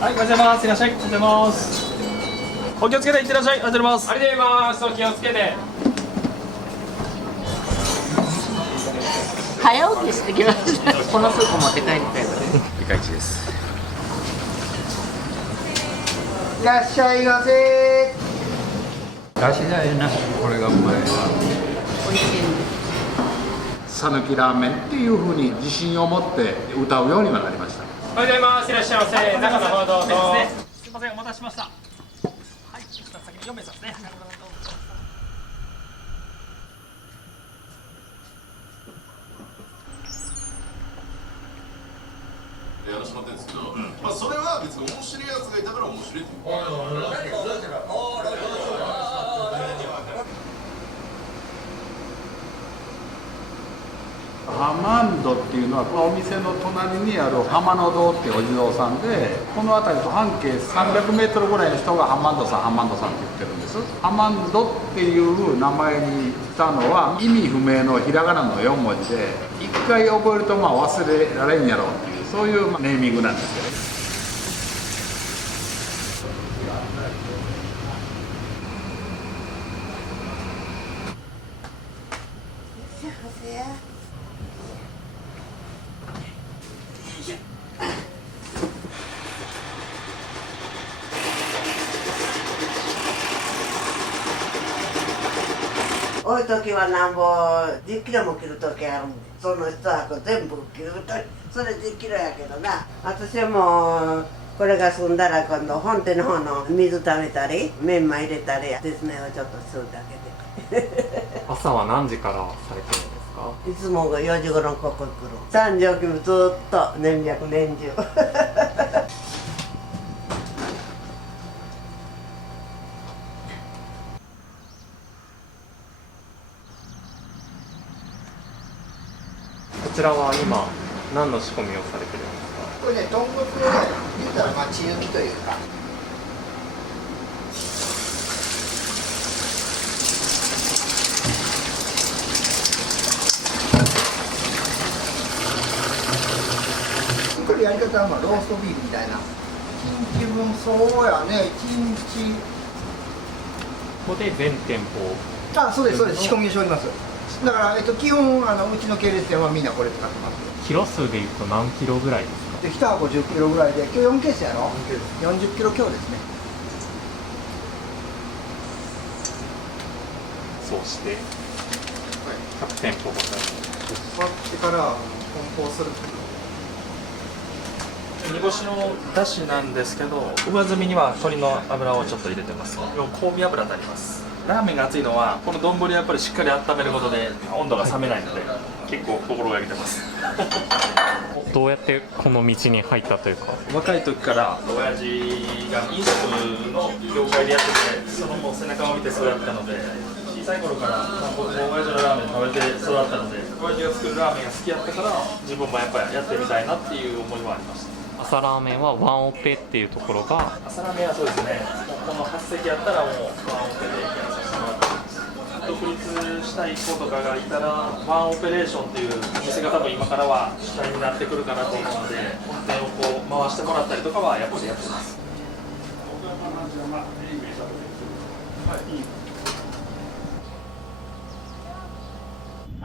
はい、おはようございます。いらっしゃい。おはようございます。お気をつけていってらっしゃい。ありがとうございます。ありがとうございます。お気をつけて。早起きしてきました。このスープ持って帰りたいから。理解値です。いらっしゃいませ。だしだよな、これがうまい。美味しいんです。讃岐ラーメンっていうふうに自信を持って歌うようにはなりました。おはようございます。いらっしゃいませ。中の方どうぞ。すみません、お待たせしました。はい、先に4名さんですね。やらしてもらってるんですけど、まあそれは別に面白いやつがいたから面白いっていう。ハマンドっていうのはこのお店の隣にある浜の堂っていうお地蔵さんで、この辺りと半径300メートルぐらいの人がハマンドさんハマンドさんって言ってるんです。ハマンドっていう名前にしたのは意味不明のひらがなの4文字で、一回覚えるとまあ忘れられんやろうっていう、そういうネーミングなんですけど。多い時はなんぼ10キロも切る時あるんで、その一箱全部切るとそれ10キロやけどな。私はもうこれが済んだら今度本店の方の水溜めたりメンマ入れたり説明をちょっとするだけで朝は何時からされてるんですか？いつも4時頃ここ来る。3時起きもずっと年百年中こちらは今何の仕込みをされてるんですか？これね、豚骨のね、言ったらまあ血抜きというか。これやり方はまあローストビーフみたいな。1日分、そうやね、1日。ここで全店舗。あ、そうです、そうです、仕込みをしております。だから、基本うちの系列店はみんなこれ使ってます。キロ数でいうと何キロぐらいですか？で、1箱10キロぐらいで、今日4ケースやろ。40キロ強ですね。そうして各店舗ごとに終わってから梱包する。煮干しのだしなんですけど、上澄みには鶏の油をちょっと入れてます。香味油とあります。ラーメンが熱いのはこの丼はやっぱりしっかり温めることで温度が冷めないので結構心がけてます。どうやってこの道に入ったというか？若い時から親父が飲食の業界でやってて、そのもう背中を見て育ったので、小さい頃から僕も親父のラーメン食べて育ったので、親父が作るラーメンが好きやったから自分もやっぱりやってみたいなっていう思いはありました。朝ラーメンはワンオペっていうところが朝ラーメンはそうですね、もうこの8席やったらもうワンオペでやらさせてもらってます。独立したい子とかがいたらワンオペレーションっていう店が多分今からは主体になってくるかなと思うので、本店をこう回してもらったりとかはやっぱりやってます。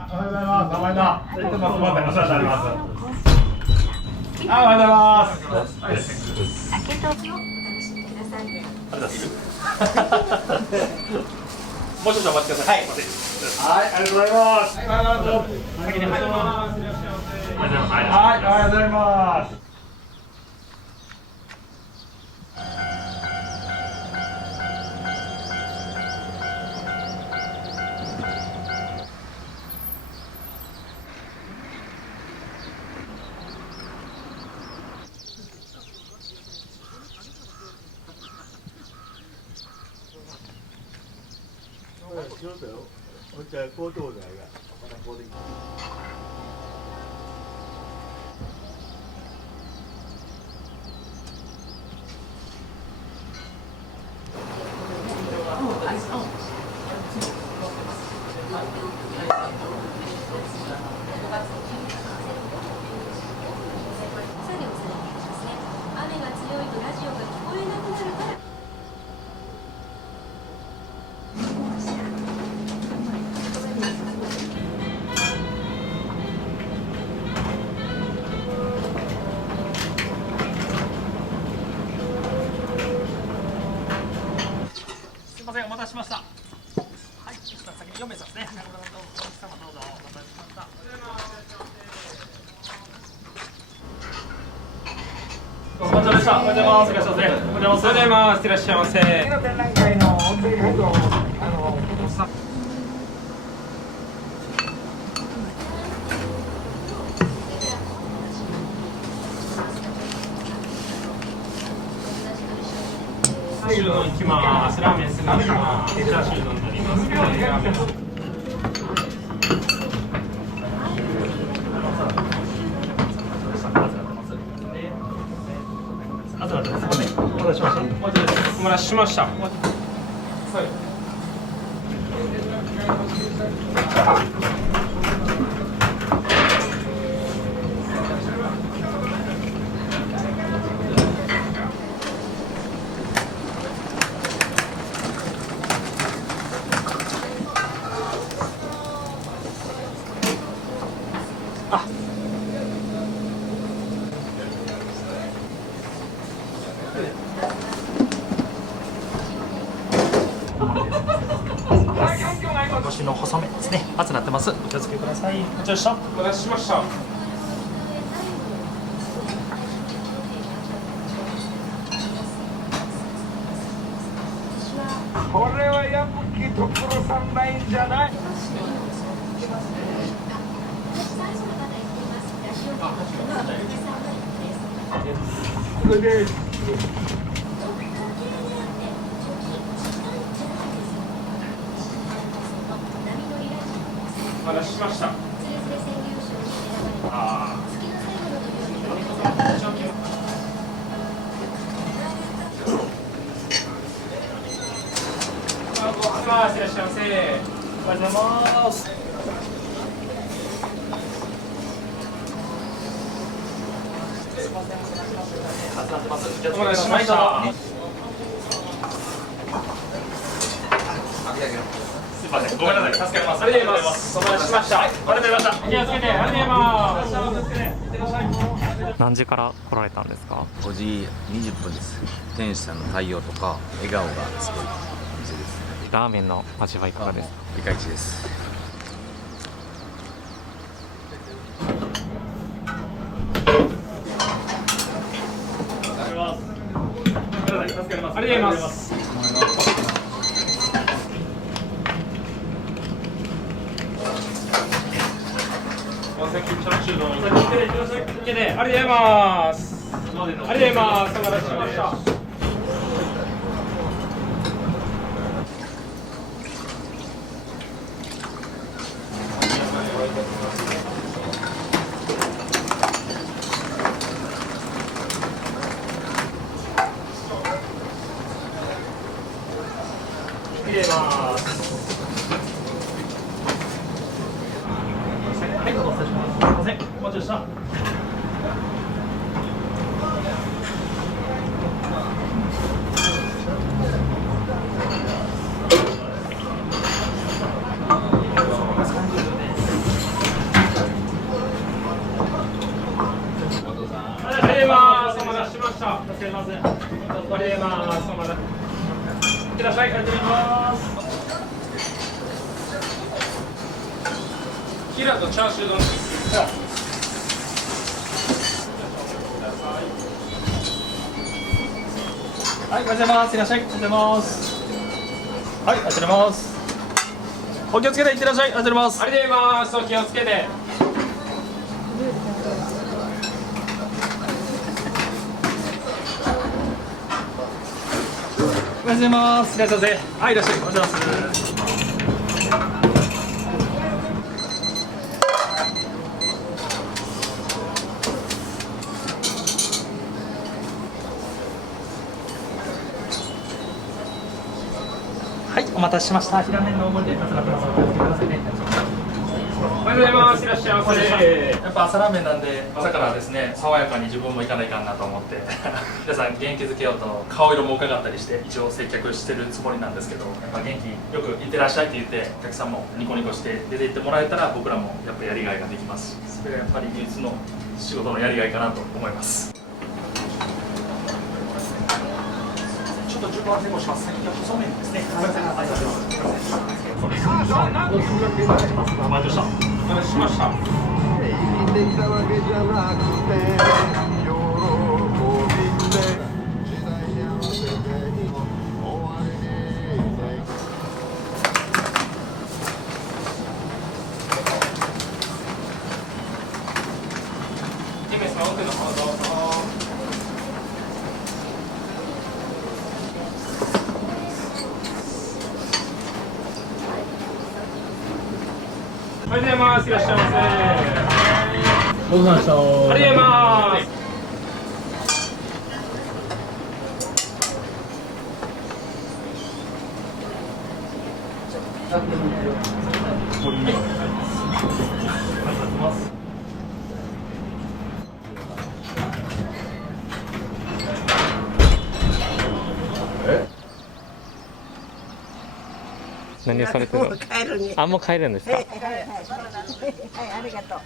おはようございます。名前だ。お世話になります。おはようございます。酒とお楽しみください。あれだ、いるもうちょっとお待ちください。はい、ありがとうございます。先に入ります。はい、ありがとうございます。雨が強いとラジオたせしました。はい、先に4名さんですね。どうぞお待たせしました。お疲れ様でした。おはようございます。いらっしゃいませ。おはようございます。いらっしゃいませ。次の展覧会のお釣りをはい、うどんいきます。ラーメンすぐ行きます。チャーシューうどんになります。ラーメン。お待たせしました。腰の細めですね。熱なってます。お気をつけください。お待たせしました。これは矢吹所さんラインじゃない。これでお待たせしました。いらっしゃいませ。おはようございます。お待たせしました。すみません、ごめんなさい、助かります。ありがとうございます。お待たせしました。ありがとうございました。気をつけて、ありがとうございます。何時から来られたんですか5時20分です。店主さんの対応とか笑顔がすごいお店です。ラーメンの味はいかがですか？ピカイチです。ありがとうございます。お先チャーシューの先手でいってらっしゃい。ありがとうございます。ありがとうございます。お待たせしました。入れます。はい、お待たせします。すみません、お待ちでした。入れます。お待たせしました。すみません。入れます。お待たせ。いってらっしゃい。ありがとうございます。キラとチャーシュー丼です。はい、おはようございます。いらっしゃい。おはようございます。はい、ありがとうございます。お気をつけていってらっしゃい。ありがとうございます。ありがとうございます。お気をつけて。おはようございます。いらっしゃいませ。はい、いらっしゃい。おはようございます。はい、お待たせしました。平麺の大盛りで、まずはお気をつけくださいね。おはようございます。いらっしゃいませ。やっぱ朝ラーメンなんで、朝からですね、爽やかに自分もいかないかんなと思って、皆さん元気づけようと顔色も伺ったりして、一応接客してるつもりなんですけど、やっぱ元気よくいってらっしゃいって言って、お客さんもニコニコして出て行ってもらえたら、僕らもやっぱやりがいができますし、それがやっぱり唯一の仕事のやりがいかなと思います。ちょっとと10番前後します。そうめんですね。お待たせしました。できたわけじゃなくて喜びって時代に合わせて終わりにティメスの奥の方どうぞ。おはようございます。いらっしゃいませ。ごちそうさまでした。ありがとうございます。何をされてるの？帰るね。あ、もう帰るんですか？はい、ありがとう。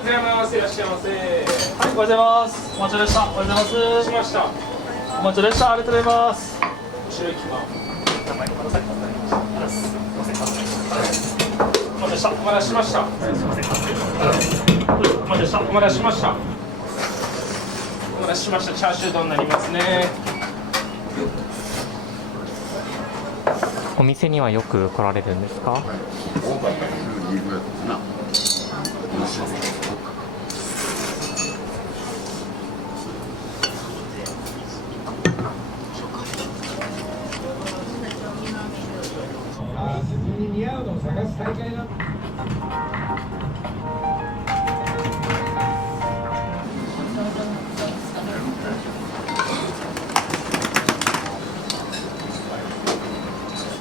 おはようございます。いらっしゃいませ。はい、おはようございます。お待ちでした。おはようございます。しました。お待ちでした。ありがとうございます。後ろ行きます。名前ください。すみません。お待ちでした。お待たせしました。すみません。お待ちでした。お待たせしました。お待たせしました。チャーシュー丼になりますね。お店にはよく来られるんですか？自分に似合うのを探す大会なんだ。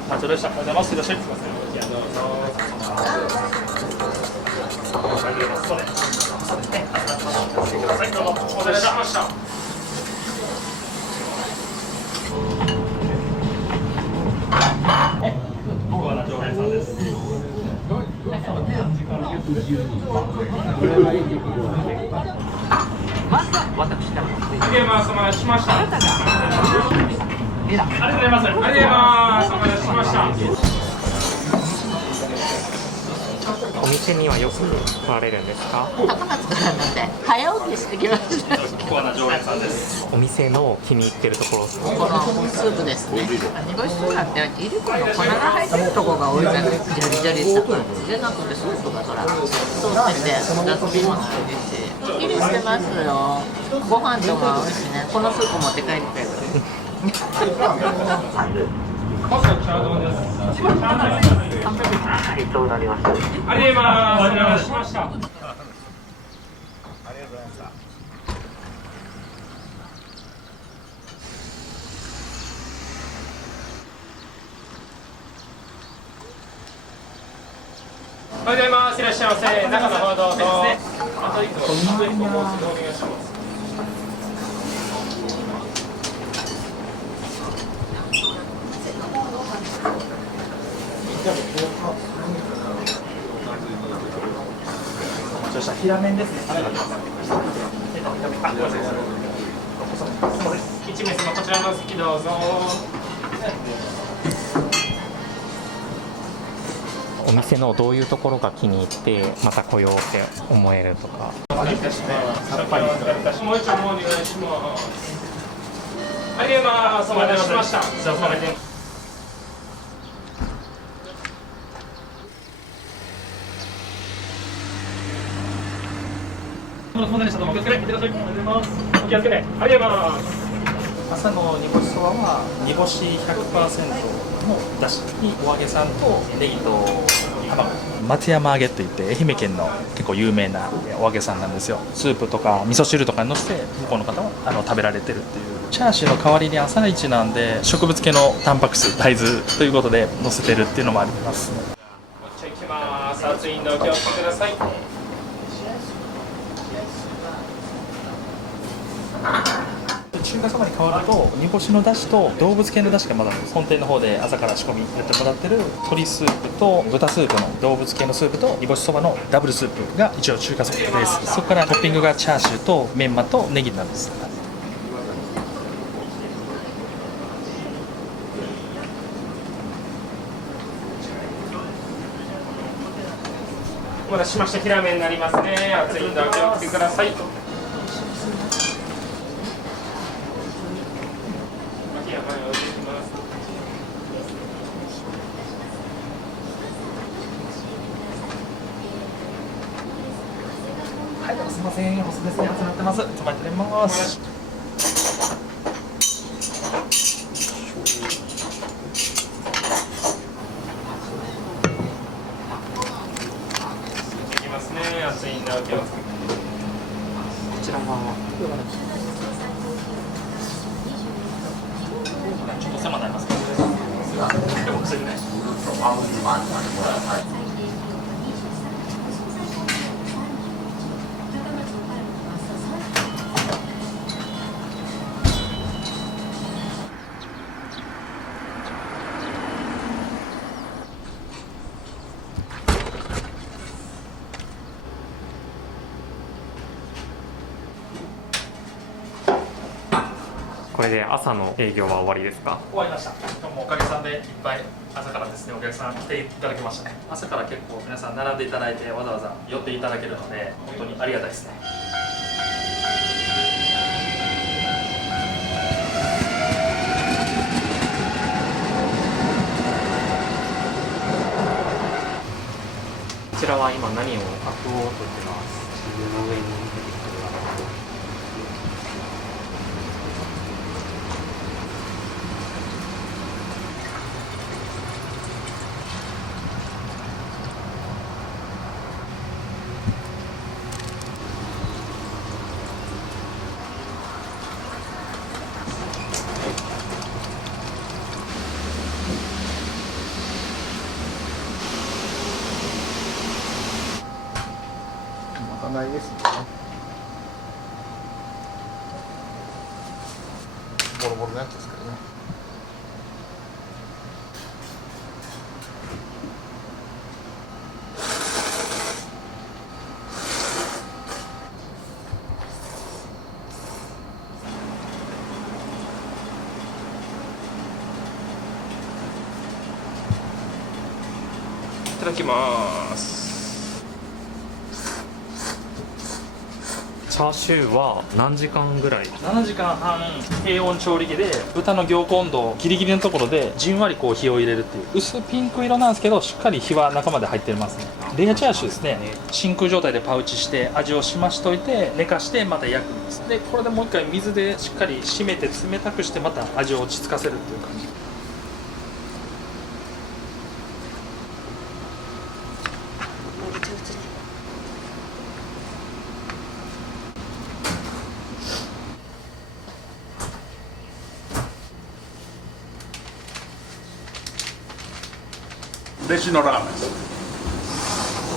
お待ちでした。おはようございます。いらっしゃい。すみません。どうぞ。そうですね。はい、どうも。お待たせしました。僕は常連さんです。ゲームはお待たせしました。ありがとうございます。ありがとうございます。お待たせしました。お店にはよく来られるんですか？高松からなんで早起きしてきました。コアな常連さんです。お店の気に入ってるところ。このスープですね。煮干しそばっていりこの粉が入ってるとこが多いじゃないですか。ジャリジャリした感じでなくてスープがそら通ってて雑味もないですし、すっきりしてますよ。ご飯とか美味しいね。このスープ持って帰りたいぐらい。パスタチャードンです。ありがとうございます。お待たせしました。おはようございます。いらっしゃいませ。中の方どうぞ。あと1個、お願いします。お待ちした平麺ですね。一名様こちらの席どうぞ。お店のどういうところが気に入ってまた来ようって思えるとか。もう一丁もうお願いします。ありがとうございます。お待たせしました。お気をつけて。お気をつけて。ありがとうございます。朝の煮干しそばは煮干し 100% のだしにお揚げさんとネギと卵。松山揚げといって愛媛県の結構有名なお揚げさんなんですよ。スープとか味噌汁とかにのせて向こうの方は食べられてるっていう。チャーシューの代わりに朝一なんで植物系のタンパク質大豆ということでのせてるっていうのもあります。じゃあいきます。熱いんでお気をつけください。注華そばに変わると煮干しの出汁と動物系の出汁がまだあるんです。本店の方で朝から仕込みやってもらってる鶏スープと豚スープの動物系のスープと煮干しそばのダブルスープが一応中華そばです。そこからトッピングがチャーシューとメンマとネギになるんです。お待たせしました。平麺になりますね。熱いんでお気をつけください。はい、すみません。細ですね。熱くなってます。つばいてます。熱いんでお気をつけください。こちらはちょっと狭くなりますけど、でもくせにね。これで朝の営業は終わりですか？終わりました。今日もおかげさんでいっぱい朝からですね、お客さん来ていただきましたね。朝から結構皆さん並んでいただいてわざわざ寄っていただけるので本当にありがたいですね。こちらは今何をアクを取ってます。自分の上に出てくるまかないですね。ボロボロのやつですけどね。いただきます。チャーシューは何時間ぐらい7時間半低温調理器で豚の凝固温度ギリギリのところでじんわりこう火を入れるっていう薄ピンク色なんですけどしっかり火は中まで入ってますね。レアチャーシューですね。真空状態でパウチして味をしましといて寝かしてまた焼くんです。でこれでもう一回水でしっかり締めて冷たくしてまた味を落ち着かせるっていう感じ。弟子のラーメンです。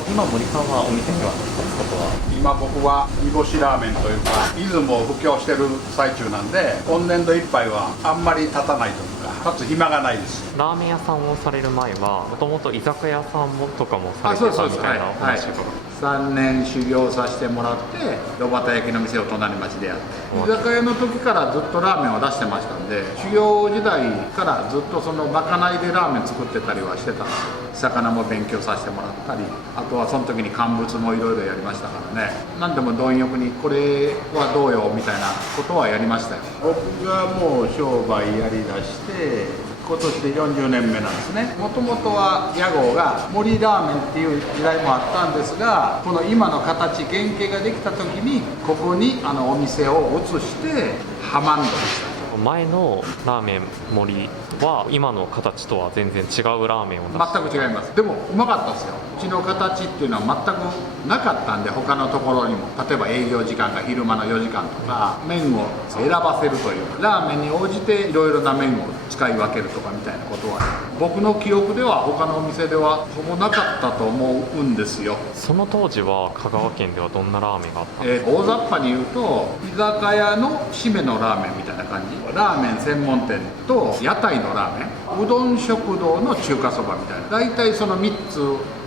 今森さんはお店には立つことは？今僕は煮干しラーメンというか出雲を布教してる最中なんで今年度いっぱいはあんまり立たないというかかつ暇がないです。ラーメン屋さんをされる前はもともと居酒屋さんもとかもされてたみたいなお話が、3年修行させてもらって炉端焼きの店を隣町でやって居酒屋の時からずっとラーメンを出してましたんで修行時代からずっとそのまかないでラーメン作ってたりはしてたんですよ。魚も勉強させてもらったりあとはその時に乾物もいろいろやりましたからね。何でも貪欲にこれはどうよみたいなことはやりましたよ。僕がもう商売やりだして今年で40年目なんですね。もともとは屋号が森ラーメンっていう時代もあったんですがこの今の形原型ができた時にここにお店を移してハマンドにした。前のラーメン森は今の形とは全然違うラーメンを出して全く違います。でもうまかったですよ。うちの形っていうのは全くなかったんで、他のところにも例えば営業時間が昼間の4時間とか、麺を選ばせるというか、ラーメンに応じていろいろな麺を使い分けるとかみたいなことは、僕の記憶では他のお店ではほぼなかったと思うんですよ。その当時は香川県ではどんなラーメンがあったんですか？大雑把に言うと居酒屋の締めのラーメンみたいな感じ。ラーメン専門店と屋台のラーメン、うどん食堂の中華そばみたいな、大体その3つ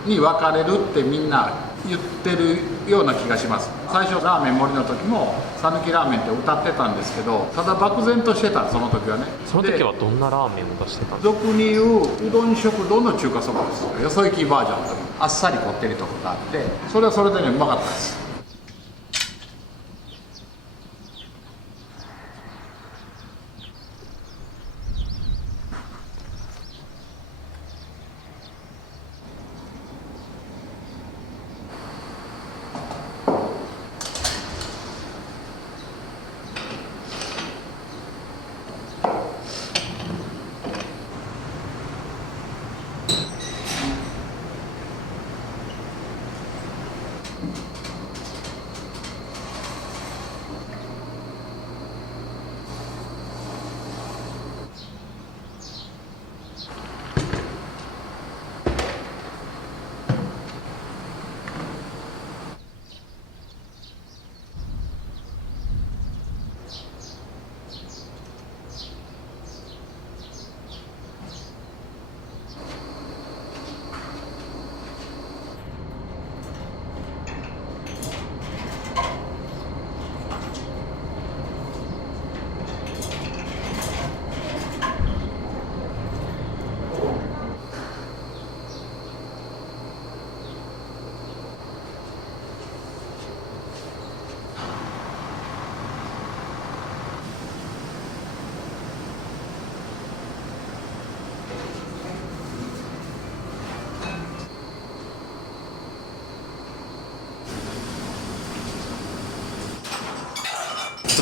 に分かれるってみんな言ってるような気がします。最初ラーメン森の時も讃岐ラーメンって歌ってたんですけど、ただ漠然としてた、その時はね。その時はどんなラーメンを出してたんですか？俗に言ううどん食堂の中華そばです。よそ行きバージョンとかあっさりこってりとかがあって、それはそれでねうまかったです。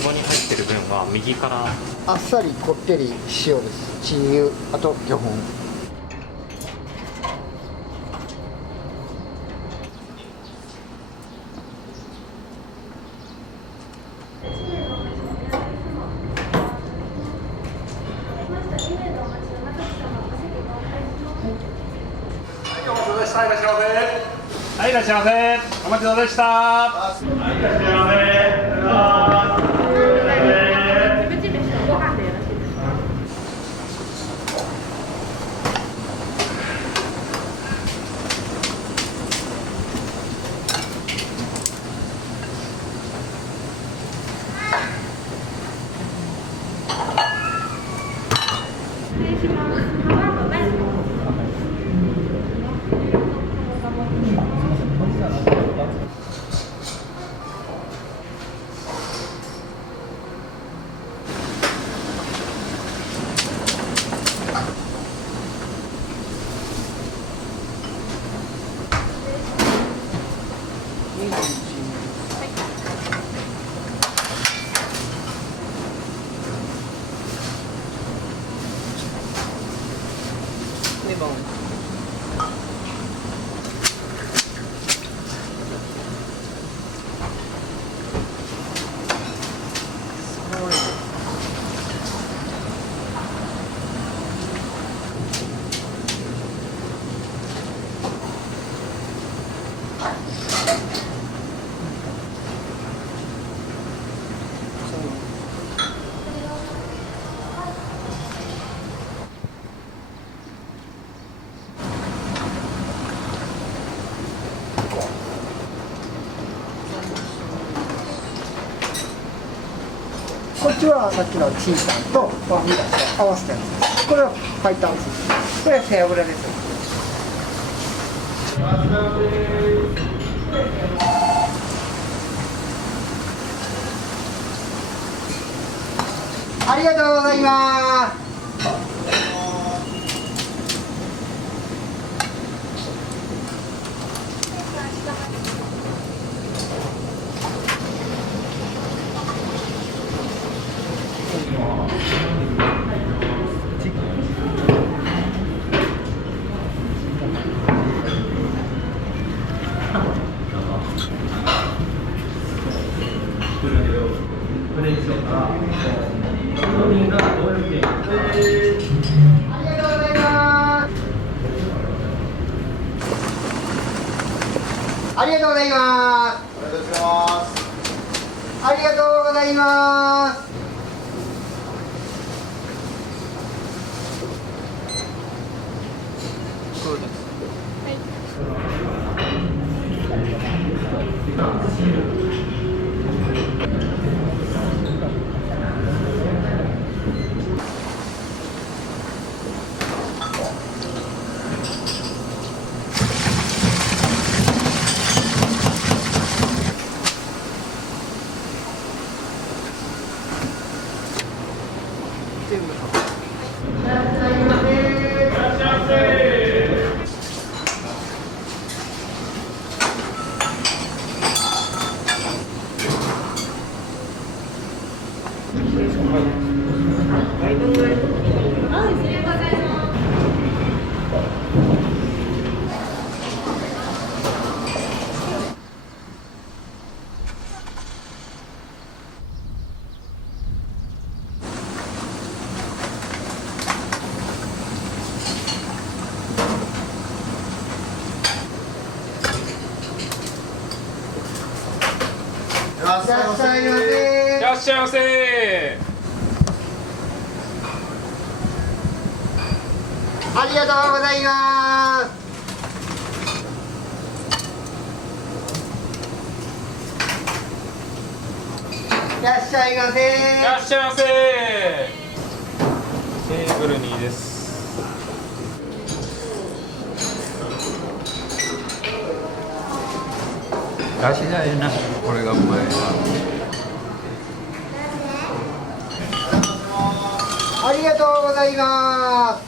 壺に入ってる分は右からあっさりこってり塩です。チー油、あと魚粉。はい、いらっしゃいませ。お待ちどうさまでした。はい、いらっしゃいませ。こっちはさっきのチータンとワンミラスを合わせたやつです。これは白湯寿司。これは背脂です。ありがとうございます。ブレーキしようから、本人がどうやって。ありがとうございます。ありがとうございます。そうです。いらっしゃいませ。いらっしゃいませ。ありがとうございます。いらっしゃいませ。いらっしゃいませ。テーブル2です。出しないな、これがうまいな。ありがとうございます。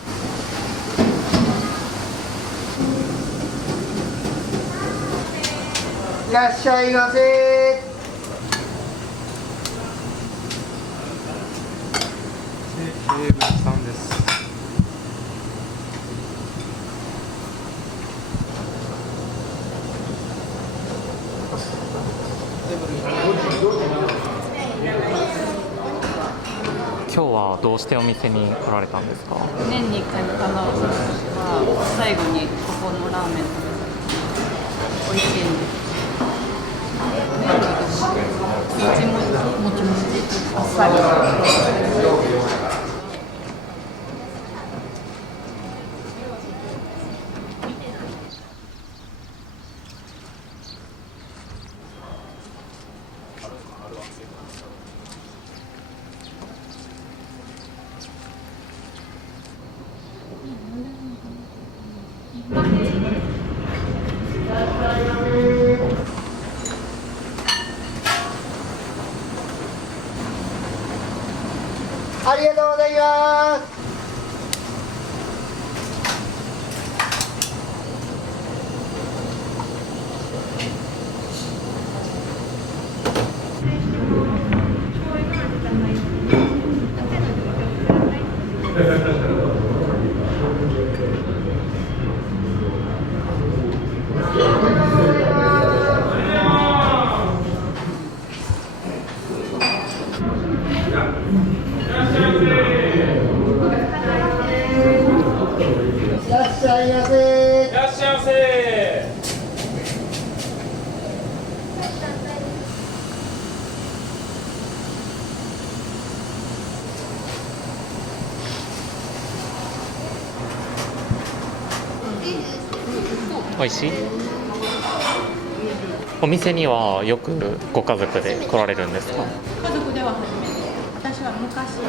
いらっしゃいませ。テーブル3です。今日はどうしてお店に来られたんですか？年に1回の棚をは最後にここのラーメン食べた美味しいんです。もちもちあっさり。ありがとうございます。美味しい？お店にはよくご家族で来られるんですか？家族では初めて。私は昔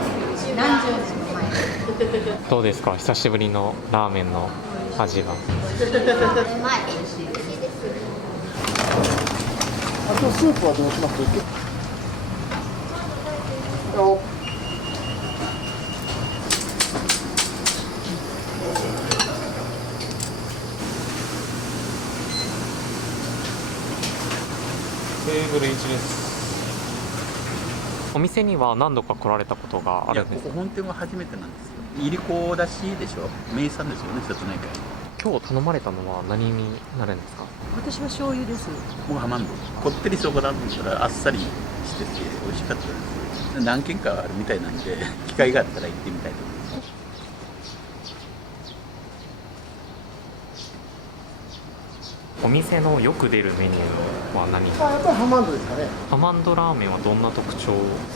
何十年も前。どうですか？久しぶりのラーメンの味は。あとスープはどうします？テーブル1です。お店には何度か来られたことがあるんですか？いや、ここ本店は初めてなんですよ。いりこだしでしょ。名産ですよね、瀬戸内海。今日頼まれたのは何になるんですか？私は醤油です。僕はハマンド。こってりそこだったらあっさりしてて美味しかったです。何軒かあるみたいなんで、機会があったら行ってみたいと思います。お店のよく出るメニューは何か？やっぱりハマンドですかね。ハマンドラーメンはどんな特徴？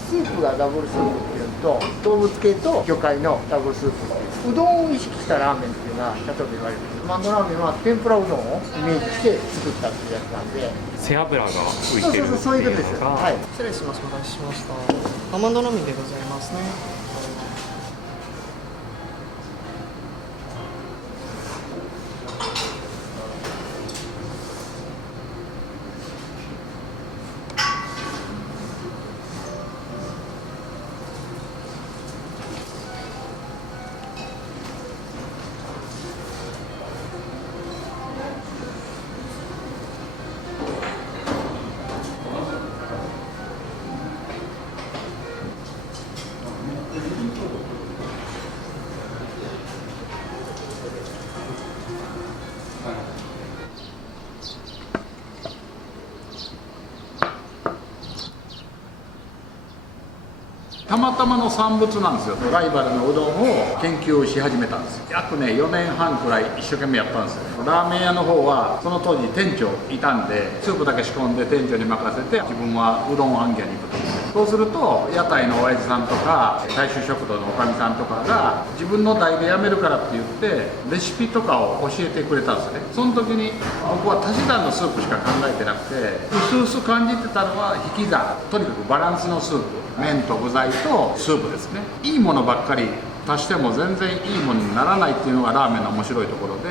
スープがダブルスープっていうのと、動物系と魚介のダブルスープっていう、うどんを意識したラーメンっていうのは例えば言われるんです。ハマンドラーメンは天ぷらうどんをイメージして作ったっていうやつなんで、背脂が浮いてるっていうのが。そういうことですよ。はい。失礼します。お待たせしました。ハマンドのみでございますね。たまたまの産物なんですよ。ライバルのうどんを研究し始めたんですよ。約ね4年半くらい一生懸命やったんですよ。ラーメン屋の方はその当時店長いたんで、スープだけ仕込んで店長に任せて、自分はうどん行脚に行くと。そうすると屋台の親父さんとか大衆食堂のおかみさんとかが自分の代で辞めるからって言ってレシピとかを教えてくれたんですよね。その時に僕は足し算のスープしか考えてなくて、うすうす感じてたのは引き算、とにかくバランスのスープ、麺と具材とスープですね。いいものばっかり足しても全然いいものにならないっていうのがラーメンの面白いところで、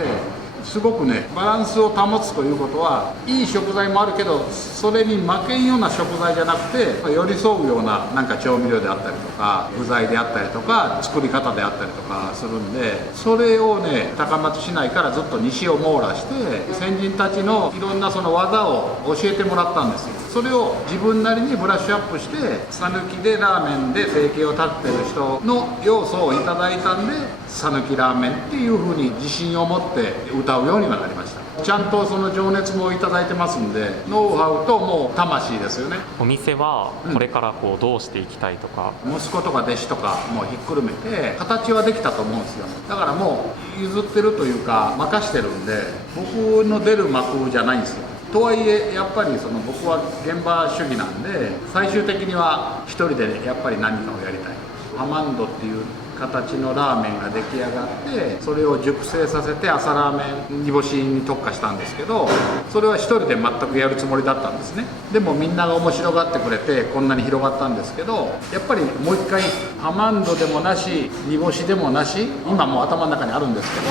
すごくねバランスを保つということは、いい食材もあるけどそれに負けんような食材じゃなくて寄り添うようななんか調味料であったりとか具材であったりとか作り方であったりとかするんで、それをね高松市内からずっと西を網羅して先人たちのいろんなその技を教えてもらったんですよ。それを自分なりにブラッシュアップして讃岐でラーメンで生計を立ってる人の要素をいただいたんで、讃岐ラーメンっていうふうに自信を持って歌うようにはなりました。ちゃんとその情熱もいただいてますんで、ノウハウともう魂ですよね。お店はこれからこうどうしていきたいとか、息子とか弟子とかもひっくるめて形はできたと思うんですよ。だからもう譲ってるというか任してるんで、僕の出る幕じゃないんですよ。とはいえやっぱりその僕は現場主義なんで、最終的には一人でやっぱり何かをやりたい。ハマンドっていう形のラーメンが出来上がって、それを熟成させて朝ラーメン煮干しに特化したんですけど、それは一人で全くやるつもりだったんですね。でもみんなが面白がってくれてこんなに広がったんですけど、やっぱりもう一回ハマンドでもなし煮干しでもなし、今もう頭の中にあるんですけど、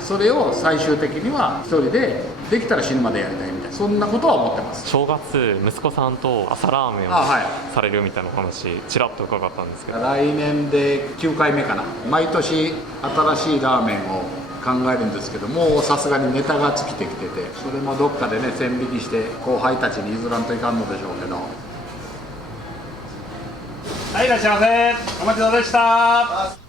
それを最終的には一人でできたら死ぬまでやりたいみたいな、そんなことは思ってます。正月息子さんと朝ラーメンをされるみたいなお話ちらっと伺ったんですけど、来年で9回目かな。毎年新しいラーメンを考えるんですけど、もうさすがにネタが尽きてきてて、それもどっかでね線引きして後輩たちに譲らんといかんのでしょうけど。はい、いらっしゃいませ。お待ちどおさまでした。